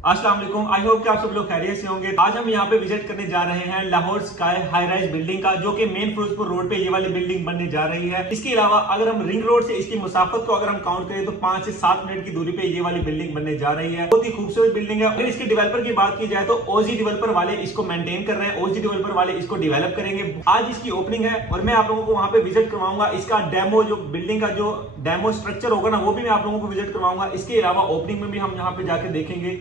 अस्सलाम वालेकुम। I hope कि आप सब लोग खैरियत से होंगे। आज हम यहाँ पे विजिट करने जा रहे हैं Lahore sky high rise building का, जो कि मेन फिरोजपुर रोड पे ये वाली बिल्डिंग बनने जा रही है। इसके अलावा अगर हम रिंग रोड से इसकी मुसाफत को अगर हम काउंट करें तो 5 से 7 मिनट की दूरी पे ये वाली बिल्डिंग बनने जा रही है। बहुत ही खूबसूरत बिल्डिंग है। अगर इसके डेवलपर की बात की जाए तो ओजी डेवलपर वाले इसको मेंटेन कर रहे हैं, ओजी डेवलपर वाले इसको डेवलप करेंगे। आज इसकी ओपनिंग है और मैं आप लोगों को वहां पे विजिट करवाऊंगा। इसका डेमो, जो बिल्डिंग का जो डेमो स्ट्रक्चर होगा ना, वो भी मैं आप लोगों को विजिट करवाऊंगा। इसके अलावा ओपनिंग में भी हम यहाँ पे जाके देखेंगे।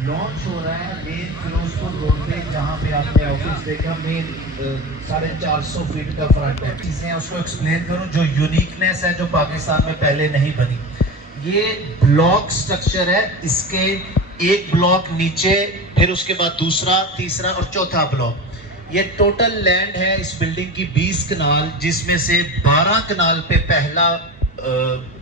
लॉन्च हो रहा है मेन फिरोजपुर रोड पे, जहाँ पे आपने ऑफिस देखा। मेन 450 फीट का फ्रंट है। चीजें उसको एक्सप्लेन करूं, जो यूनिकनेस है जो पाकिस्तान में पहले नहीं बनी। ये ब्लॉक स्ट्रक्चर है। इसके एक ब्लॉक नीचे, फिर उसके बाद दूसरा, तीसरा और चौथा ब्लॉक। ये टोटल लैंड है इस बिल्डिंग की 20 कनाल, जिसमें से 12 कनाल पे पहला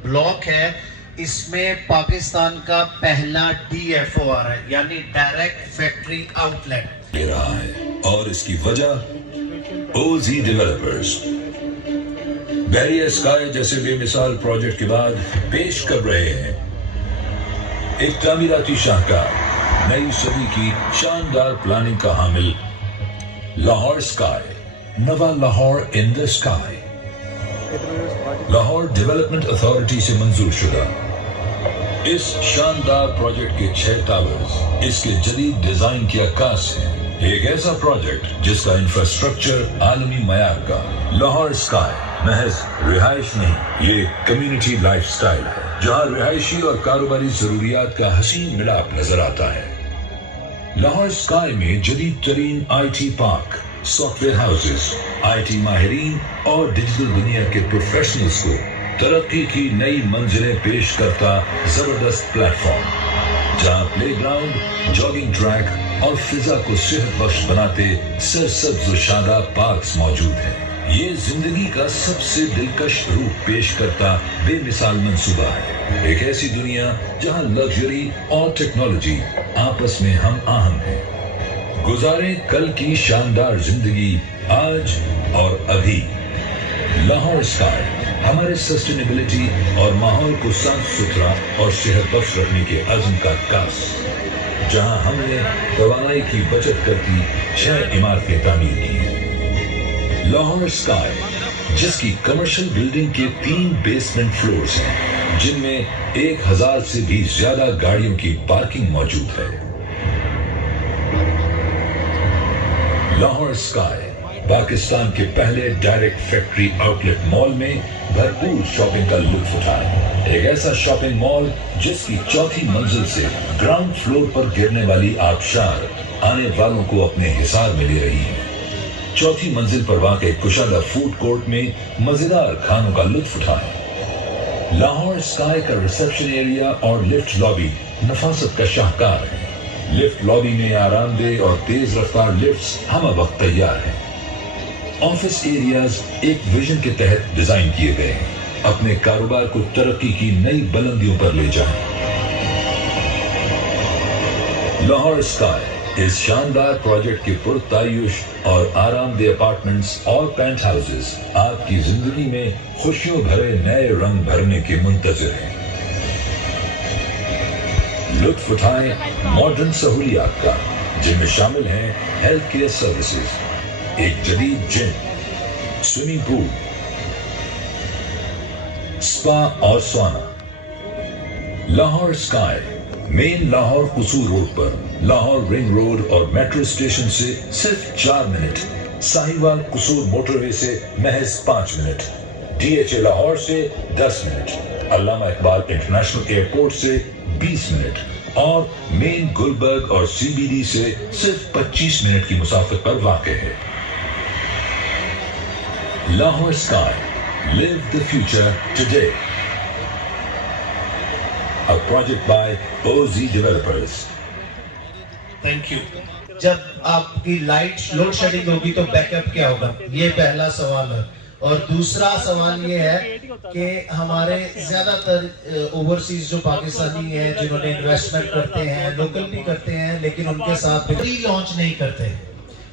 ब्लॉक है। इसमें पाकिस्तान का पहला DFO आ रहा है, यानी डायरेक्ट फैक्ट्री आउटलेट ले रहा है, और इसकी वजह ओजी डेवलपर्स बैरियर स्काई जैसे बेमिसाल प्रोजेक्ट के बाद पेश कर रहे हैं एक तामीराती शाहकार, नई सदी की शानदार प्लानिंग का हामिल लाहौर स्काई, नवा Lahore in the sky. Lahore development authority से मंजूर शुदा इस शानदार प्रोजेक्ट के 6 टावर्स इसके जदीद डिजाइन की अक्कास है। एक ऐसा प्रोजेक्ट जिसका इंफ्रास्ट्रक्चर आलमी मयार का। लाहौर स्काई महज रिहाइश नहीं, ये कम्युनिटी लाइफस्टाइल है, जहां रिहायशी और कारोबारी जरूरियात का हसीन मिलाप नजर आता है। लाहौर स्काई में जदीद तरीन IT park, software houses, IT माहिरीन और डिजिटल दुनिया के प्रोफेशनल्स को तरक्की की नई मंजिलें पेश करता जबरदस्त प्लेटफॉर्म, जहां प्लेग्राउंड, जॉगिंग ट्रैक और फिजा को सेहत बख्श बनाते सरसब्ज और शादाब पार्क्स मौजूद हैं। ये जिंदगी का सबसे दिलकश रूप पेश करता बेमिसाल मंसूबा है। एक ऐसी दुनिया जहां लग्जरी और टेक्नोलॉजी आपस में हम आहंग हैं। गुजारें कल की शानदार जिंदगी आज और अभी। लाहौर स्काई हमारे सस्टेनेबिलिटी और माहौल को साफ सुथरा और सेहत बख्श रखने के अज़्म का कास, जहां हमने तवानाई की बचत करती 6 इमारतें तामीर की हैं। लाहौर स्काई, जिसकी कमर्शियल बिल्डिंग के 3 बेसमेंट फ्लोर्स हैं, जिनमें 1000 से भी ज्यादा गाड़ियों की पार्किंग मौजूद है। लाहौर स्काई पाकिस्तान के पहले डायरेक्ट फैक्ट्री आउटलेट मॉल में भरपूर शॉपिंग का लुत्फ उठाएं। एक ऐसा शॉपिंग मॉल जिसकी 4थी मंजिल से ग्राउंड फ्लोर पर गिरने वाली आबशार आने वालों को अपने हिसार में ले रही है। 4थी मंजिल पर वाक़े कुशादा फूड कोर्ट में मजेदार खानों का लुत्फ उठाएं। लाहौर स्काई का रिसेप्शन एरिया और लिफ्ट लॉबी नफासत का शाहकार है। लिफ्ट लॉबी में आरामदेह और तेज रफ्तार लिफ्ट्स हम वक्त तैयार हैं। ऑफिस एरियाज एक विजन के तहत डिजाइन किए गए हैं। अपने कारोबार को तरक्की की नई बुलंदियों पर ले जाएं। लाहौर स्काई इस शानदार प्रोजेक्ट के पुरतायुश और आरामदेह अपार्टमेंट्स और पेंट हाउसेस आपकी जिंदगी में खुशियों भरे नए रंग भरने के मुंतजिर हैं। लुत्फ उठाएं मॉडर्न सहूलियात का, जिनमें शामिल हैं हेल्थ केयर सर्विसेज, एक जदीद जिम, स्विमिंग पूल, स्पा और सौना। लाहौर स्काई मेन लाहौर कुसूर रोड पर, लाहौर रिंग रोड और मेट्रो स्टेशन से सिर्फ 4 मिनट, साहिवाल कुसूर मोटरवे से महज 5 मिनट, DHA लाहौर से 10 मिनट, अल्लामा इकबाल इंटरनेशनल एयरपोर्ट से 20 मिनट और मेन गुलबर्ग और CBD से सिर्फ 25 मिनट की मुसाफत पर वाक़ है। Lahore Sky, live the future today. A project by OZ Developers. Thank you. जब आपकी लाइट लोड शेडिंग होगी तो बैकअप क्या होगा, ये पहला सवाल है। और दूसरा सवाल ये है कि हमारे ज्यादातर ओवरसीज जो पाकिस्तानी हैं, जिन्होंने इन्वेस्टमेंट करते हैं, लोकल भी करते हैं, लेकिन उनके साथ भी लॉन्च नहीं करते।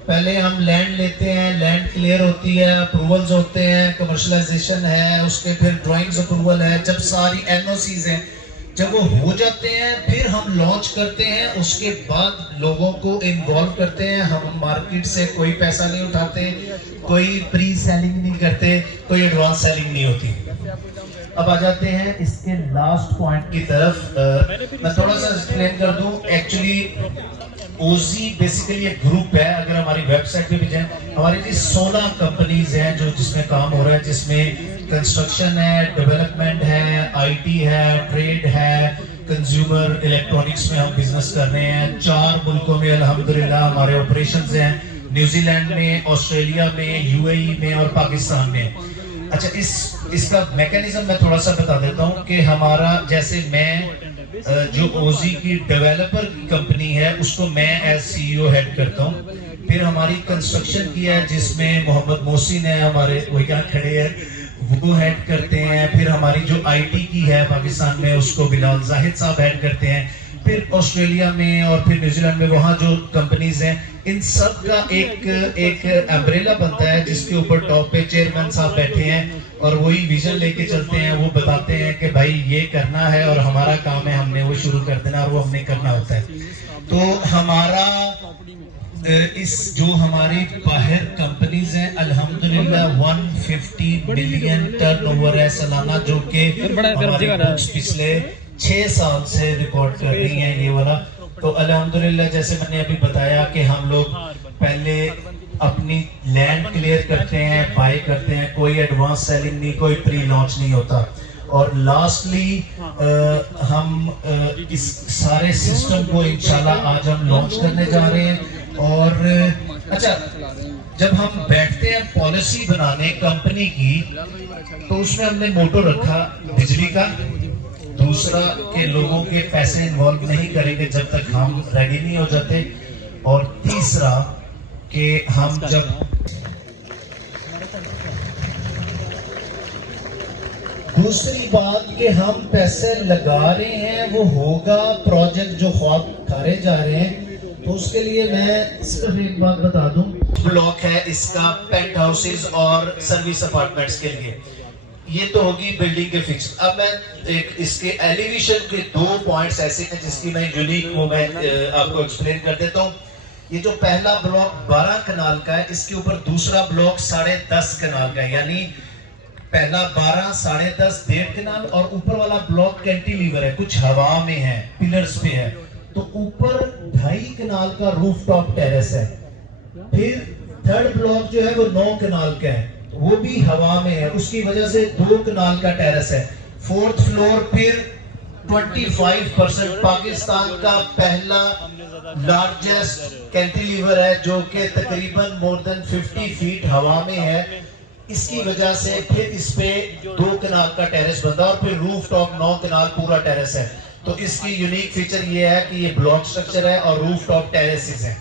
پہلے ہم لینڈ لیتے ہیں, لینڈ کلیئر ہوتی ہے, اپروولز ہوتے ہیں, کمرشلائزیشن ہے, اس کے پھر ڈرائنگز اپروول ہے, جب ساری این او سیز ہیں, جب وہ ہو جاتے ہیں پھر ہم لانچ کرتے ہیں. اس کے بعد لوگوں کو انوالو کرتے ہیں. ہم مارکیٹ سے کوئی پیسہ نہیں اٹھاتے, کوئی پری سیلنگ نہیں کرتے, کوئی ایڈوانس سیلنگ نہیں ہوتی. اب آ جاتے ہیں اس کے لاسٹ پوائنٹ کی طرف. میں تھوڑا سا ایکسپلین کر دوں. ایکچولی اوزی بیسیکلی ایک گروپ ہے. اگر ہماری ویب سائٹ پہ بھی جائیں, ہماری 16 کمپنیز ہیں جو جس میں کام ہو رہا ہے, جس میں کنسٹرکشن ہے, ڈیولپمنٹ ہے, آئی ٹی ہے, ٹریڈ ہے, کنزیومر الیکٹرانکس میں ہم بزنس کر رہے ہیں. 4 ملکوں میں الحمدللہ ہمارے آپریشنز ہیں, نیوزی لینڈ میں, آسٹریلیا میں, یو اے ای میں اور پاکستان میں. اچھا, اس کا میکینزم میں تھوڑا سا بتا دیتا ہوں کہ ہمارا, جیسے میں جو اوزی کی ڈیولپر کی کمپنی ہے اس کو میں ایز سی ای او ہیڈ کرتا ہوں. پھر ہماری کنسٹرکشن کی ہے جس میں محمد محسن ہے ہمارے, وہی یہاں کھڑے ہیں, وہ ہیڈ کرتے ہیں. پھر ہماری جو آئی ٹی کی ہے پاکستان میں اس کو بلال زاہد صاحب ہیڈ کرتے ہیں. پھر آسٹریلیا میں اور پھر نیوزی لینڈ میں وہاں جو کمپنیز ہیں, ان سب کا ایک امبریلا بنتا ہے جس کے اوپر ٹاپ پہ چیئرمین صاحب بیٹھے ہیں اور وہی ویژن لے کے چلتے ہیں. وہ بتاتے ہیں کہ بھائی یہ کرنا ہے اور ہمارا کام ہے, ہم نے وہ شروع کر دینا اور وہ ہم نے کرنا ہوتا ہے. تو ہمارا اس جو ہماری باہر کمپنیز ہیں الحمدللہ 150 ملین ٹرن اوور ہے سالانہ, جو کہ ہماری بکس پچھلے 6 سال سے ریکارڈ کر رہی ہیں یہ والا. تو الحمدللہ جیسے میں نے ابھی بتایا کہ ہم لوگ پہلے اپنی لینڈ کلیئر کرتے ہیں, بائی کرتے ہیں, کوئی ایڈوانس سیلنگ نہیں, کوئی پری لانچ نہیں ہوتا. اور لاسٹلی ہم اس سارے سسٹم کو انشاءاللہ آج ہم لانچ کرنے جا رہے ہیں. اور اچھا, جب ہم بیٹھتے ہیں پالیسی بنانے کمپنی کی تو اس میں ہم نے موٹو رکھا بجلی کا, دوسرا کہ لوگوں کے پیسے انوالو نہیں کریں گے جب تک ہم ریڈی نہیں ہو جاتے, اور تیسرا کہ ہم جب دوسری بات کہ ہم پیسے لگا رہے ہیں وہ ہوگا پروجیکٹ جو خواب کھارے جا رہے ہیں. تو اس کے لیے میں صرف ایک بات بتا دوں, بلاک ہے اس کا پینٹ ہاؤسز اور سروس اپارٹمنٹس کے لیے. یہ تو ہوگی بلڈنگ کے فکس. اب میں ایک اس کے ایلیویشن کے 2 پوائنٹس ایسے ہیں جس کی میں یونیک وہ میں آپ کو ایکسپلین کر دیتا ہوں. یہ جو پہلا بلاک 12 کنال کا ہے, اس کے اوپر دوسرا بلاک 10.5 کنال کا ہے, یعنی پہلا 12, 10.5, 1.5 کنال, اور اوپر والا بلاک کینٹیلیور ہے, کچھ ہوا میں ہے, پلرز پہ ہے. تو اوپر 2.5 کنال کا روف ٹاپ ٹیرس ہے. پھر تھرڈ بلاک جو ہے وہ 9 کنال کا ہے, وہ بھی ہوا میں ہے, اس کی وجہ سے 2 کنال کا ٹیرس ہے. 4th فلور پھر 25% پاکستان کا پہلا لارجسٹ کینٹیلیور ہے جو کہ تقریباً more than 50 فیٹ ہوا میں ہے. اس کی وجہ سے پھر اس پہ 2 کنال کا ٹیرس بنتا ہے, اور پھر روف ٹاپ 9 کنال پورا ٹیرس ہے. تو اس کی یونیک فیچر یہ ہے کہ یہ بلاک سٹرکچر ہے اور روف ٹاپ ٹیرسز ہیں.